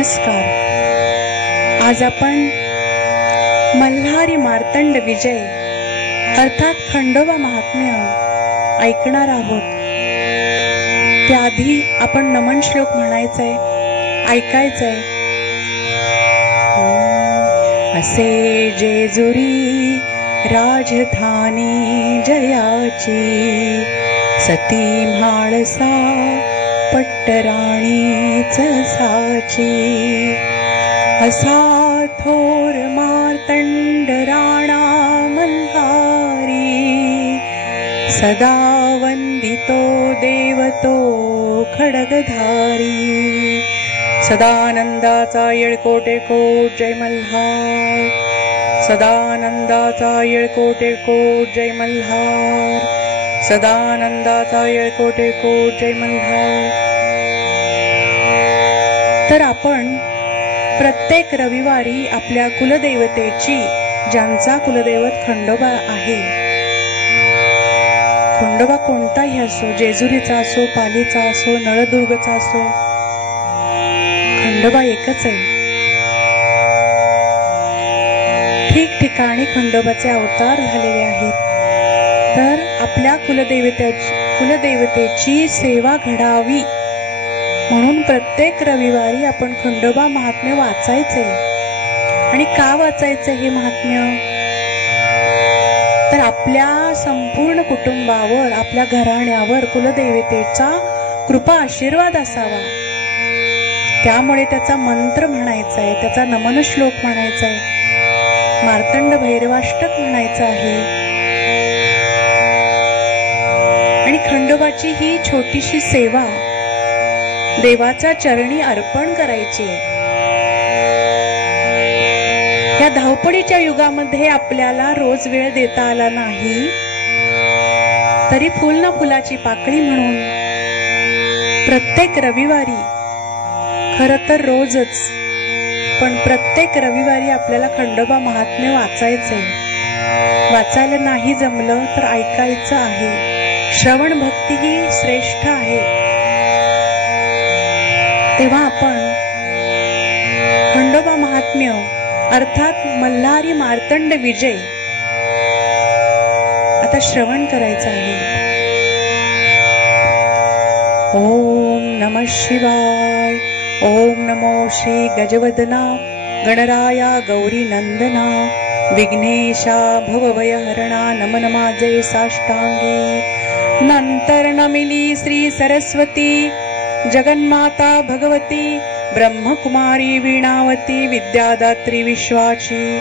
नमस्कार. आज आपण मल्हारी मार्तंड विजय अर्थात खंडोबा महात्म्य ऐकणार आहोत. त्याआधी आपण नमन श्लोक म्हणायचंय, ऐकायचंय. असे जेजुरी राजधानी जयाची, सती म्हाळसा पट्टराणीच साची. असा थोर मार्तंड राणा मल्हारी, सदा वंदितो देवतो खडगधारी. सदानंदाचा येळकोटे कोट जय मल्हार, सदानंदाचा येळकोटे कोट जय मल्हार, सदानंदाचा येळकोटे कोट जय मल्हार. तर आपण प्रत्येक रविवारी आपल्या कुलदेवतेची, ज्यांचा कुलदैवत खंडोबा आहे, खंडोबा कोणताही असो, जेजुरीचा असो, पालीचा असो, नळदुर्गचा असो, खंडोबा एकच आहे. ठिकठिकाणी खंडोबाचे अवतार झालेले आहेत. तर आपल्या कुलदेवतेची सेवा घडावी म्हणून प्रत्येक रविवारी आपण खंडोबा महात्म्य वाचायचे. आणि का वाचायचे हे महात्म्य? तर आपल्या संपूर्ण कुटुंबावर, आपल्या घराण्यावर कुलदेवतेचा कृपा आशीर्वाद असावा. त्यामुळे त्याचा मंत्र म्हणायचा आहे, त्याचा नमन श्लोक म्हणायचा आहे, मार्तंड भैरवाष्टक म्हणायचं आहे. आणि खंडोबाची ही छोटीशी सेवा देवाच्या चरणी अर्पण करायची आहे. या धावपळीच्या युगामध्ये आपल्याला रोज वेळ देता आला नाही, तरी फुल ना फुलाची पाकळी म्हणून प्रत्येक रविवारी, खरं तर रोजच, पण प्रत्येक रविवारी आपल्याला खंडोबा महात्म्य वाचायचंय. वाचायला नाही जमलं तर ऐकायचं आहे. श्रवण भक्ती ही श्रेष्ठ आहे. तेव्हा आपण खंडोबा महात्म्य अर्थात मल्हारी मार्तंड विजय आता श्रवण करायचं आहे. ओम नमः शिवाय. ओम नमो श्री गजवदना गणराया गौरी नंदना, विघ्नेशा भवभयहरणा, नमन माझे साष्टांगी. नंतर नमिली श्री सरस्वती, जगन्माता भगवती, ब्रह्मकुमारी वीणावती, विद्यादात्री विश्वाची.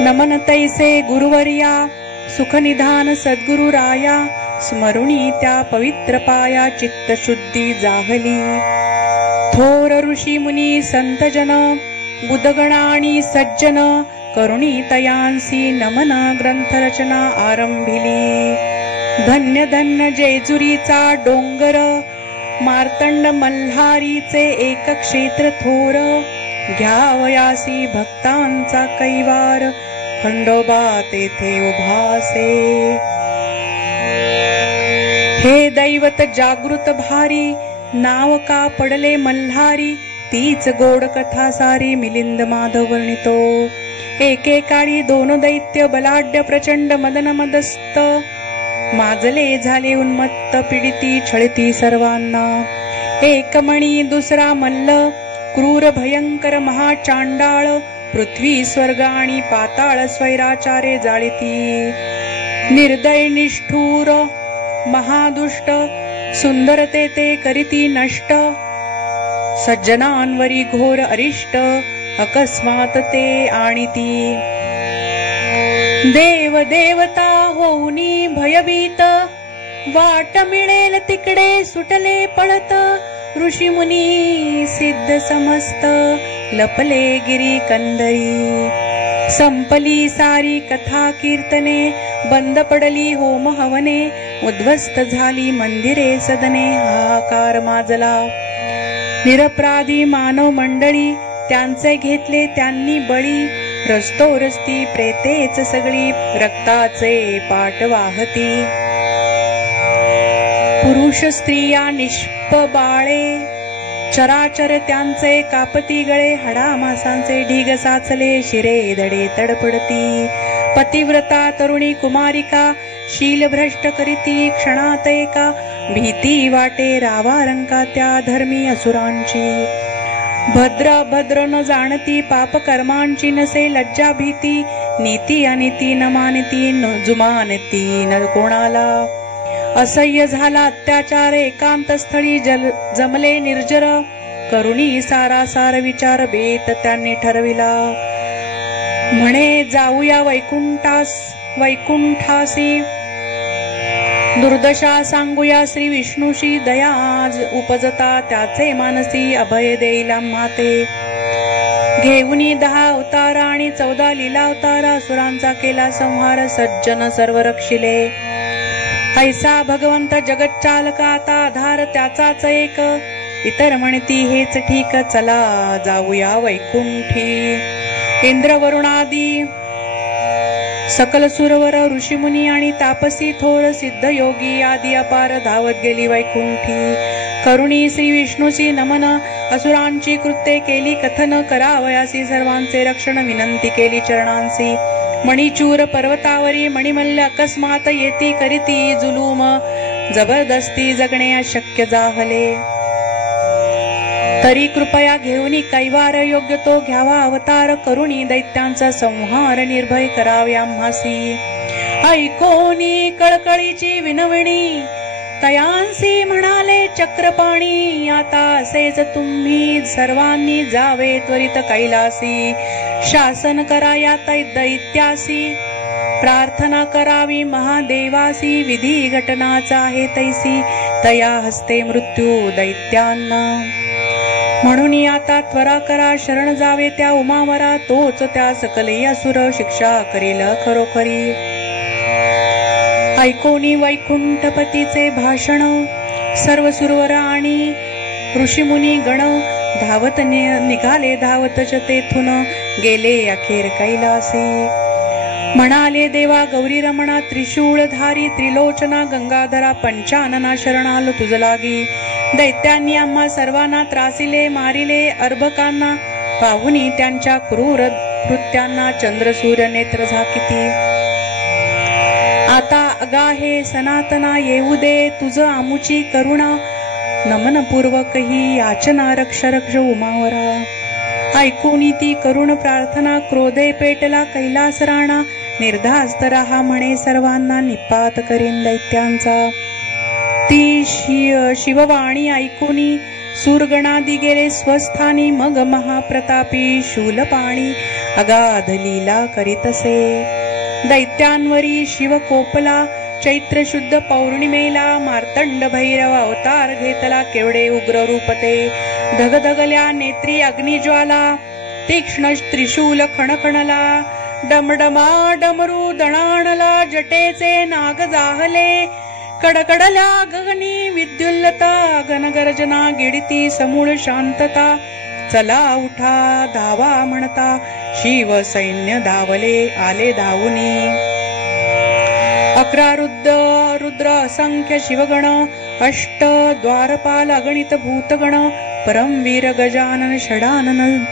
नमन तैसे गुरुवर्या, सुखनिधान सद्गुरु राया, स्मरुणी त्या पवित्र पाया, चित्तशुद्धी जाहली. थोर ऋषी मुनी संतजन, बुधगणाणी सज्जन, करुणी तयांसी नमन ग्रंथरचना आरंभिली. धन्य धन्य जेजुरीचा डोंगर, मार्तंड मल्हारीचे एक क्षेत्र थोर. घ्यावयासी भक्तांचा कैवार, खंडोबा तेथे उभासे. हे दैवत जागृत भारी, नाव का पडले मल्हारी, तीच गोड कथा सारी मिलिंद माधव वर्णितो. एकेकाळी दोन दैत्य बलाढ्य प्रचंड मदन मदस्त, माजले झाले उन्मत्त पीडिती छळती सर्वांना. एक मणी दुसरा मल्ल, क्रूर भयंकर महाचांडाळ, पृथ्वी स्वर्ग आणि पाताळ स्वैराचारे जाळीती. निर्दय निष्ठूर महादुष्ट, सुंदरते ते करीती नष्ट. सज्जनांवरी घोर अरिष्ट, अकस्मात ते आणीती. देव देवता होऊनी भयभीत, वाट मिळेल तिकडे सुटले पळत. ऋषी मुनी सिद्ध समस्त, लपले गिरी कंदरी. संपली सारी कथा कीर्तने, बंद पडली होम हवने. उद्ध्वस्त झाली मंदिरे सदने, हाहाकार माजला. निरपराधी मानव मंडळी, त्यांचे घेतले त्यांनी बळी. रस्तोरस्ती प्रेतेच सगळी, रक्ताचे पाट वाहती. पुरुष स्त्रिया निष्प बाळे, चराचर त्यांचे कापती गळे, हाडा मासांचे ढीग साचले, शिरे धडे तडपडती. पतिव्रता तरुणी कुमारिका, शील भ्रष्ट करीती क्षणात एका, भीती वाटे रावा रंका त्या धर्मी असुरांची. भद्र भद्र न जाणती पाप कर्मांची, नसे लज्जा भीती, नीती अनिती न मानती, न जुमानती न कोणाला. असह्य झाला अत्याचार एकांत स्थळी, जमले निर्जर करुणी सारासार विचार, बेत त्यांनी ठरविला. म्हणे जाऊया वैकुंठासी, दुर्दशा सांगूया श्री विष्णूशी, दया आज उपजता त्याचे मानसी, अभय देईल आम्हा ते. घेऊनी 10 अवतार आणि 14 लीला अवतार, असुरांचा केला संहार, सज्जन सर्व रक्षिले. ऐसा भगवंत जगत चालका, आता आधार त्याचाच एक, इतर म्हणती हेच ठीक, चला जाऊया वैकुंठी. इंद्र वरुणादी सकल सुरवर, ऋषीमुनी आणि तापसी थोर, सिद्ध योगी आदी अपार धावत गेली वैकुंठी. करुणी श्री विष्णूची नमन, असुरांची कृत्ये केली कथन, करावयासी सर्वांचे रक्षण, विनंती केली चरणांसी. मणिचूर पर्वतावरी मणिमल्ल अकस्मात येती, करीती जुलूम जबरदस्ती, जगणे अशक्य जाहले. तरी कृपया घेऊनी कैवार, योग्य तो घ्यावा अवतार, करुणी दैत्यांचा संहार निर्भय करावे आम्हासी. ऐकोनी कळकळीची विनवणी, तयांसी म्हणाले चक्रपाणी, आता असेच तुम्ही सर्वांनी जावे त्वरित कैलासी. शासन करा या दैत्यासी, प्रार्थना करावी महादेवासी, विधी घटनाचा आहे तैसी, तया हस्ते मृत्यू दैत्यांना. म्हणून आता त्वरा करा शरण जावे त्या उमावरा, तोच त्या सकलही असुर शिक्षा करील खरोखरी. ऐकोनी वैकुंठपतीचे भाषण, सर्व सुरवर आणि ऋषीमुनी गण, धावत निघाले धावतच तेथून, गेले अखेर कैलासी. म्हणाले देवा गौरी रमणा, त्रिशूळधारी त्रिलोचना, गंगाधरा पंचानना, शरण आलो तुझ लागी. दैत्यांनी आम्हा सर्वांना त्रासिले, मारिले अर्भकांना, पाहुनी त्यांच्या क्रूर कृत्यांना, चंद्र सूर्य नेत्र झाकिती. आता अगाहे सनातना येऊ दे तुझ आमुची करुणा, नमनपूर्वक ही याचना रक्ष रक्ष उमावरा. ऐकूनी ती करुण प्रार्थना, क्रोधे पेटला कैलास राणा, निर्धास्त रहा म्हणे सर्वांना, निपात करीन दैत्यांचा. ती शिववाणी ऐकूनी सूरगणादी गेले स्वस्थानी, मग महाप्रतापी शूलपाणी अगाध लीला करीतसे. दैत्यांवरी शिव कोपला, चैत्र शुद्ध पौर्णिमेला, मार्तंड भैरव अवतार घेतला, केवढे उग्र रूपते. धगधगल्या नेत्री अग्निज्वाला, तीक्ष्ण त्रिशूल खणखणला, डमडमा डमरू दणाणला, जटेचे नाग जाहले, कडकडल्या गगनी विद्युल्लता, घनगर्जना गिडिती समूळ शांतता. चला उठा धावा म्हणता, शिव सैन्य धावले आले धावुनी. 11 रुद्र असंख्य शिवगण, 8 द्वारपाल अगणित भूतगण, परमवीर गजानन षडानन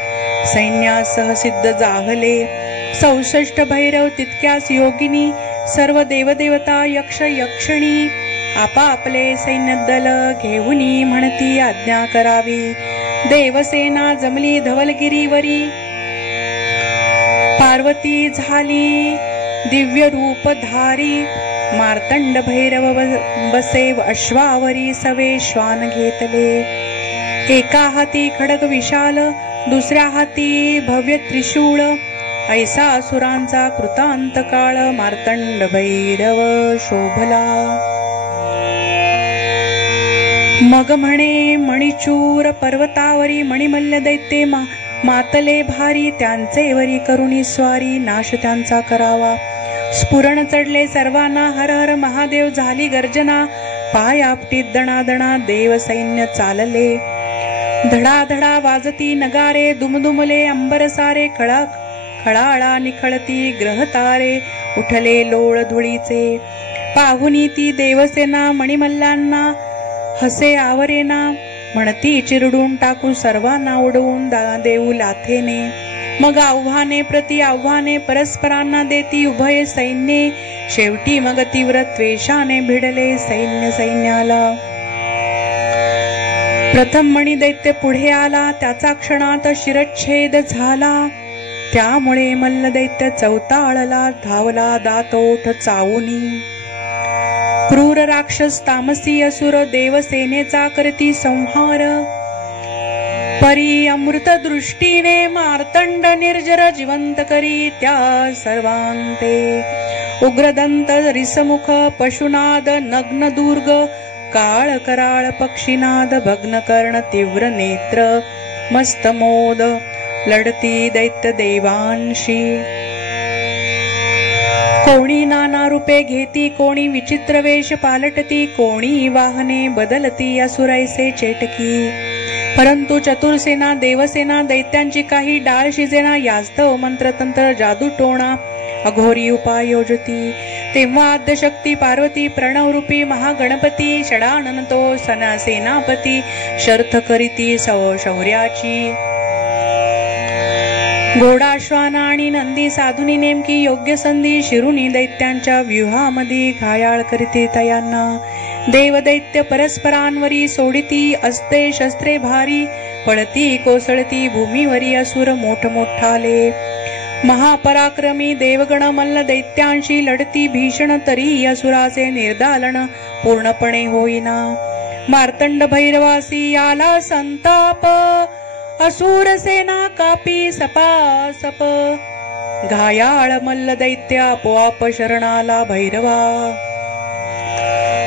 सैन्यासह सिद्ध जाहले. 64 भैरव तितक्याच योगिनी, सर्व देवदेवता यक्ष यक्षिणी, आपापले सैन्य दल घेऊनी म्हणती आज्ञा करावी. देवसेना जमली धवलगिरीवरी, पार्वती झाली दिव्य रूप धारी. मार्तंड भैरव बसे अश्वावरी, सवे श्वान घेतले. एका हाती खडग विशाल, दुसऱ्या हाती भव्य त्रिशूळ, ऐसा असुरांचा कृतांत काळ, मार्तंड भैरव शोभला. मग म्हणे मणिचूर पर्वतावरी, मणिमल्ल दैत्ये मातले भारी, त्यांचे वरी करुणी स्वारी, नाश त्यांचा करावा. स्फुरण चढले सर्वांना, हर हर महादेव झाली गर्जना, पाय आपटीत दणादणा देव सैन्य चालले. धडाधडा वाजती नगारे, दुमदुमले अंबर सारे, खळाळा निखळती ग्रहतारे, उठले लोळ धुळीचे. पाहुनी ती देवसेना मणिमल्लांना, हसे आवरेना, म्हणती चिरडून टाकू सर्वांना उडवून देऊ लाथेने. मग आव्हाने प्रति आव्हाने परस्परांना देती उभय सैन्ये. शेवटी मग तीव्र त्वेषाने भिडले सैन्य सैन्याला. प्रथम मणी दैत्य पुढे आला, त्याचा क्षणात शिरच्छेद झाला. त्यामुळे मल्ल दैत्य चौताळला, धावला दातोठ चावूनी. क्रूर राक्षस तामसी असुर देवसेनेचा करती संहार. परी अमृत दृष्टीने मार्तंड निर्जर जिवंत करी त्या सर्वांते. उग्रदंत रिसमुख पशुनाद नग्न दुर्ग काळ कराळ पक्षीनाद भग्न कर्ण तीव्र नेत्र मस्त मोद लढती दैत्य देवांशी. कोणी नाना रूपे घेती, कोणी विचित्र वेश पालटती, कोणी वाहने बदलती असुरैसे चेटकी. परंतु चतुरसेना देवसेना दैत्यांची काही डाळ शिजेना. यास्तव मंत्रतंत्र जादू टोणा अघोरी उपाय योजती. तेव्हा आद्यशक्ती पार्वती प्रणवरूपी महागणपती षडानंतो सना सेनापती शर्थ करीती शौर्याची. घोडाश्वाना आणि नंदी साधुनी नेमकी योग्य संधी शिरुनी दैत्यांच्या व्यूहामध्ये घायाळ करीती तयांना. देव दैत्य परस्परांवरी सोडिती अस्त्रे शस्त्रे भारी. पळती कोसळती भूमीवरी असुर मोठमोठाले. महापराक्रमी देवगण मल्ल दैत्यांशी लढती भीषण, तरी असुराचे निर्दालन पूर्णपणे होईना. मार्तंड भैरवासी आला संताप, असुर सेना कापी सपासप. घायाळ मल्ल दैत्य आपोआप शरणाला भैरवा.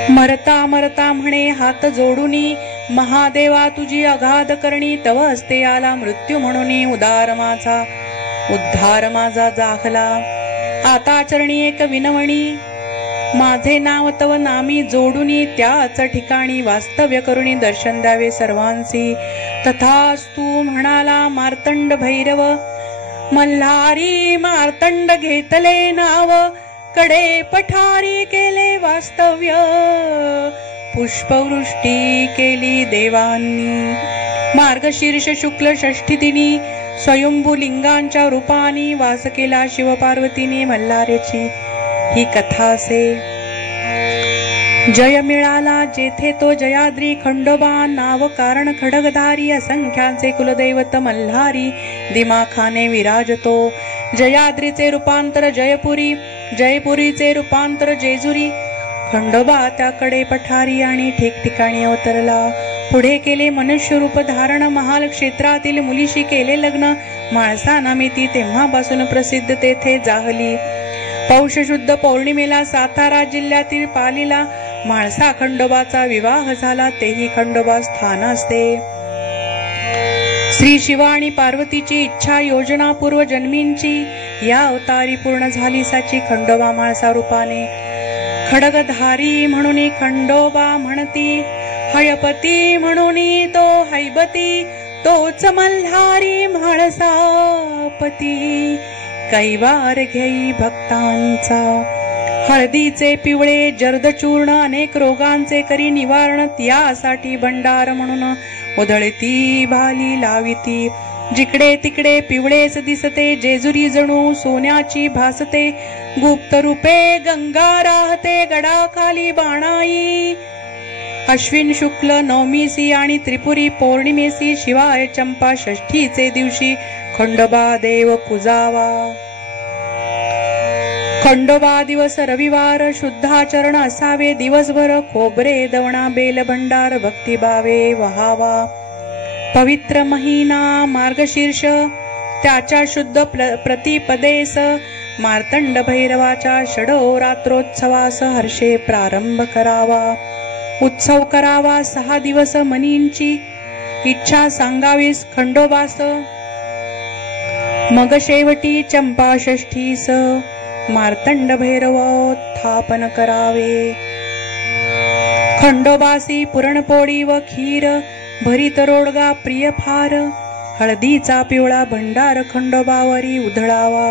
मरता मरता म्हणे हात जोडूनी, महादेवा तुझी अगाध करणी. तव हस्ते आला मृत्यू म्हणून उद्धार माझा जाखला. आता चरणी एक विनवणी, माझे नाव तव नामी जोडूनी. त्याच ठिकाणी वास्तव्य करुणी दर्शन द्यावे सर्वांसी. तथास्तु म्हणाला मार्तंड भैरव. मल्हारी मार्तंड घेतले नाव, कडे पठारी केले वास्तव्य. पुष्पवृष्टी केली देवांनी. मार्गशीर्ष शुक्ल षष्ठी दिनी स्वयंभू लिंगांच्या रूपानी वास केला शिव पार्वतीने मल्हारेची ही कथा असे. जय मिळाला जेथे तो जयाद्री खंडोबा नाव कारण खडगधारी. असंख्यांचे कुलदैवत मल्हारी दिमाखाने विराजतो. जयाद्रीचे रूपांतर जयपुरी, जयपुरीचे रूपांतर जेजुरी. खंडोबा त्याकडे पठारी आणि ठिकठिकाणी अवतरला. पुढे केले मनुष्य रूप धारण. महाल क्षेत्रातील मुलीशी केले लग्न. म्हाळसा नामे ती तेव्हापासून प्रसिद्ध तेथे जाहली. पौष शुद्ध पौर्णिमेला सातारा जिल्ह्यातील पालीला म्हाळसा खंडोबाचा विवाह झाला. तेही खंडोबा स्थान असते. श्री शिवा आणि पार्वतीची इच्छा योजना पूर्व जन्मींची या अवतारी पूर्ण झाली साची. खंडोबा म्हाळसा रूपाने खडगधारी म्हणून खंडोबा म्हणती. हयपती म्हणून तो हैबती, तोच मल्हारी म्हाळसापती. कैवार घेई भक्तांचा. हळदीचे पिवळे जर्द चूर्ण अनेक रोगांचे करी निवारण. यासाठी भंडार म्हणून उधळती भाली लाविती. जिकडे तिकडे पिवळेच दिसते. जेजुरी जणू सोन्याची भासते. गुप्त रूपे गंगा राहते गडाखाली बाणाई. अश्विन शुक्ल नवमीसी आणि त्रिपुरी पौर्णिमेसी शिवाय चंपा षष्ठीचे दिवशी खंडोबा देव पूजावा. खंडोबा दिवस रविवार शुद्धाचरण असावे. दिवसभर खोबरे दवणा बेल भंडार भक्तिभावे वहावा. पवित्र महिना मार्गशीर्ष त्याच्या शुद्ध प्रतिपदेस मार्तंड भैरवाच्या षडो रात्रोत्सवास हर्षे प्रारंभ करावा. उत्सव करावा 6 दिवस मनींची इच्छा सांगावीस खंडोबास. मग शेवटी चंपा षष्ठीस मार्तंड भैरव स्थापन करावे. खंडोबासी पुरणपोळी व खीर भरीत रोडगा प्रिय फार. हळदीचा पिवळा भंडार खंडोबावरी उधळावा.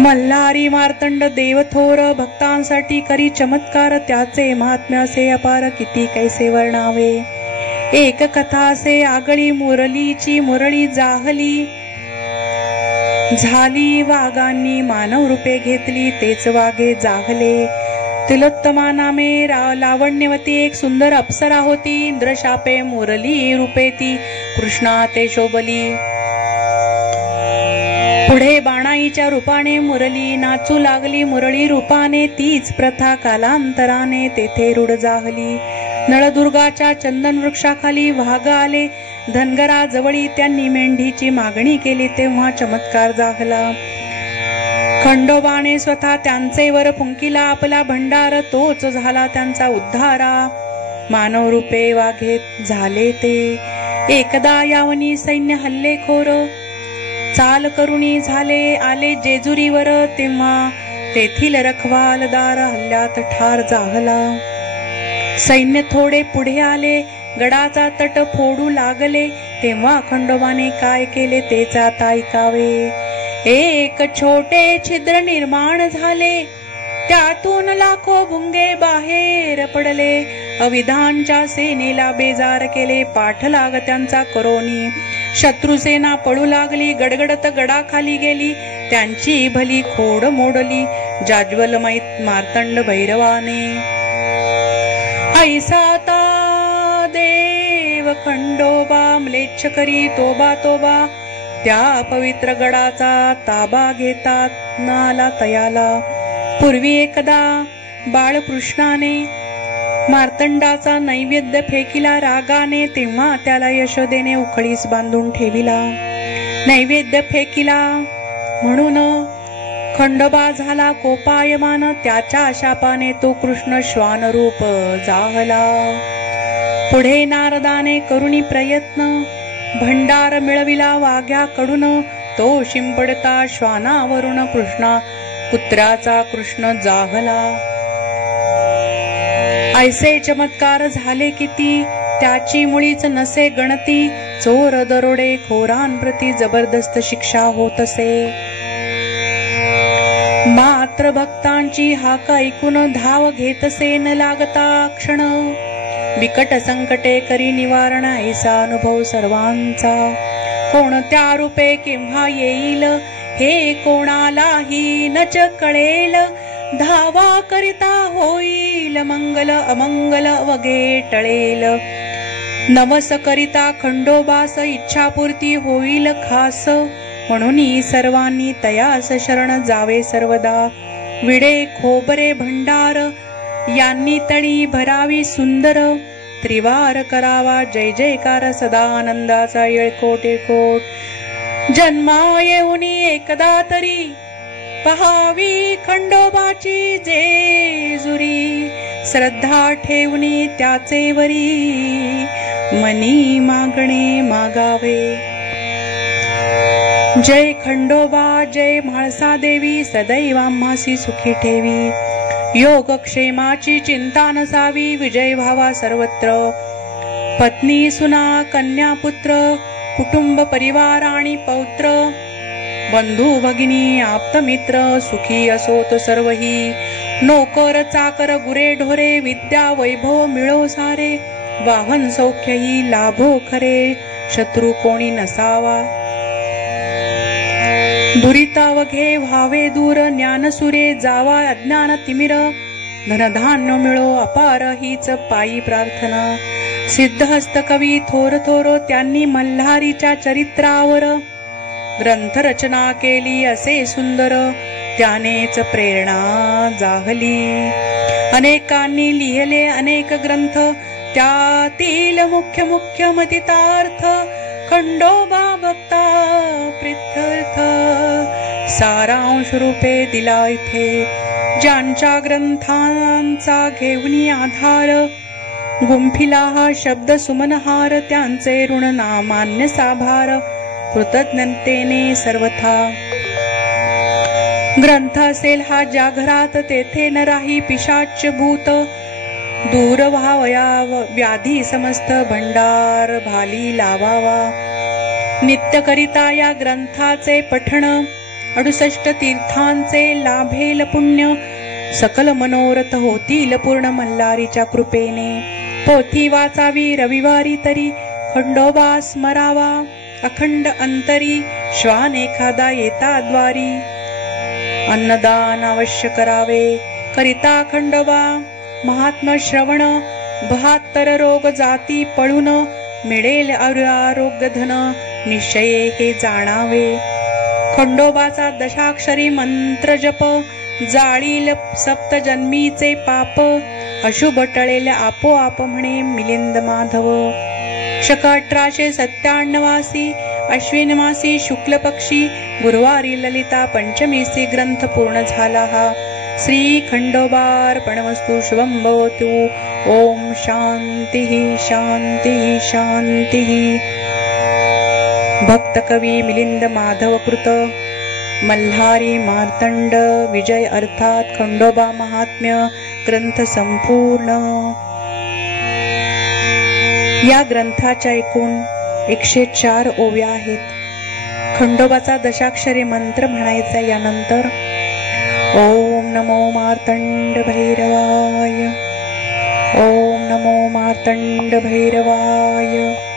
मल्हारी मार्तंड देवथोर भक्तांसाठी करी चमत्कार. त्याचे महात्म्य असे अपार किती कैसे वर्णावे. एक कथासे आगळी मुरलीची मुरळी जाहली झाली वाघांनी मानव रूपे घेतली तेच वाघे जाहले. तिलोत्तमा नामे लावण्यवती एक सुंदर अप्सरा होती. इंद्रशापे मुरली रूपे ती कृष्णा ते शोभली. पुढे बाणाईच्या रूपाने मुरली नाचू लागली. मुरळी रूपाने तीच प्रथा कालांतराने तेथे रूढ जाहली. नळदुर्गाच्या चंदन वृक्षाखाली वाघ आले. धनगरा जवळी त्यांनी मेंढीची मागणी केली तेव्हा चमत्कार जाहला. खंडोबाने स्वतः त्यांचे वर फुंकिला. आपला भंडार तोच झाला त्यांचा उद्धारा. मानव रूपे वाघेत झाले ते. एकदा यावनी सैन्य हल्लेखोर चाल करुणी झाले आले जेजुरीवर. तेव्हा तेथील रखवालदार हल्ल्यात ठार जाहला. सैन्य थोडे पुढे आले गडाचा तट फोडू लागले. तेव्हा खंडोबाने काय केले तेच आता ऐकावे. एक छोटे छिद्र निर्माण झाले त्यातून लाखो भुंगे बाहेर पडले. अविधांच्या सेनेला बेजार केले पाठलाग त्यांचा करोनी. शत्रुसेना पळू लागली गडगडत गडाखाली गेली. त्यांची भली खोड मोडली जाज्वल मार्तंड भैरवाने. ऐसाता देव खंडोबा म्लेच्छ करी तोबा तोबा. त्या पवित्र गडाचा ताबा घेतात नाला तयाला. पूर्वी एकदा बाळकृष्णाने मार्तंडाचा नैवेद्य फेकिला रागाने. तेव्हा त्याला यशोदेने उखळीस बांधून ठेविला. नैवेद्य फेकिला म्हणून खंडोबा झाला कोपायमान. त्याच्या शापाने तो कृष्ण श्वानरूप जाहला. पुढे नारदाने करुणी प्रयत्न भंडार मिळविला वाघ्याकडून. तो शिंपडता श्वानावरून कृष्णा पुत्राचा कृष्ण जाहला. ऐसे चमत्कार झाले किती त्याची मुळीच नसे गणती. चोर दरोडे खोरांप्रती जबरदस्त शिक्षा होत असे. मात्र भक्तांची हाक ऐकून धाव घेतसे न लागता क्षण. बिकट संकटे करी निवारण ऐसा अनुभव सर्वांचा. कोणत्या रूपे केव्हा येईल हे कोणालाही नच कळेल. धावा करिता होईल मंगल अमंगल वगे टळेल. नवस करिता खंडोबास इच्छापूर्ती होईल खास. म्हणून सर्वांनी तयास शरण जावे सर्वदा. विडे खोबरे भंडार यांनी तळी भरावी सुंदर. त्रिवार करावा जय जयकार सदा आनंदाचा येळकोट येळकोट. जन्मा येऊन एकदा तरी पहावी खंडोबाची जेजुरी. श्रद्धा ठेवणी त्याचे वरी मनी मागणे मागावे. जय खंडोबा जय म्हाळसा देवी सदैव आम्हासी सुखी ठेवी. योगक्षेमाची चिंता नसावी विजय व्हावा सर्वत्र. पत्नी सुना कन्या पुत्र कुटुंब परिवार आणि पौत्र. बंधू भगिनी आप्तमित्र सुखी असोत सर्वही. नोकर चाकर गुरे ढोरे विद्या वैभव मिळो सारे. वाहन सौख्यही लाभो खरे शत्रू कोणी नसावा. दुरितावघे व्हावे दूर ज्ञानसुरे जावा अज्ञान तिमिर. धनधान्य मिळो अपार हीच पायी प्रार्थना. सिद्धहस्त कवी थोर थोर त्यांनी मल्हारीच्या चरित्रावर ग्रंथ रचना केली असे सुंदर. त्यानेच प्रेरणा जाहली. अनेकांनी लिहिले अनेक ग्रंथ त्यातील मुख्य मुख्य मतितार्थ. खंडोबा भक्ता प्रित्यर्थ सारांश रूपे दिला इथे. ज्यांच्या ग्रंथांचा घेऊनी आधार गुंफिला हा शब्द सुमनहार. त्यांचे ऋण नामान्य साभार कृतज्ञतेने सर्वथा. ग्रंथ असेल हा ज्या घरात तेथे न राही पिशाच भूत. दूर व्हावया व्याधी समस्त भंडार भाली लावावा. नित्य करिता या ग्रंथाचे पठण 68 तीर्थांचे लाभेल पुण्य. सकल मनोरथ होतील पूर्ण मल्हारीच्या कृपेने. पोथी वाचावी रविवारी तरी, खंडोबा स्मरावा अखंड अंतरी, श्वान एखादा येता द्वारी. अन्नदान अवश्य करावे करिता खंडोबा, महात्म श्रवण 72 रोग जाती पळून, मिळेल आरोग्य धन निश्चये हे जाणावे. खंडोबाचा दशाक्षरी मंत्र जप, जाळील सप्त जन्मीचे पाप, अशुभ टळेल आपोआप म्हणे मिलिंद माधव. शक 1897 अश्विन मासी शुक्ल पक्षी, गुरुवारी ललिता पंचमीसी ग्रंथ पूर्ण झाला हा. श्री खंडोबार्पणमस्तु. शुभं भवतु. ओम शांती शांती शांती. भक्त कवी मिलिंद माधव कृत मल्हारी मार्तंड विजय अर्थात खंडोबा महात्म्य ग्रंथ संपूर्ण. या ग्रंथाच्या एकूण 104 ओव्या आहेत. खंडोबाचा दशाक्षरी मंत्र म्हणायचा. यानंतर ओम नमो मार्तंड भैरवाय, ओम नमो मार्तंड भैरवाय.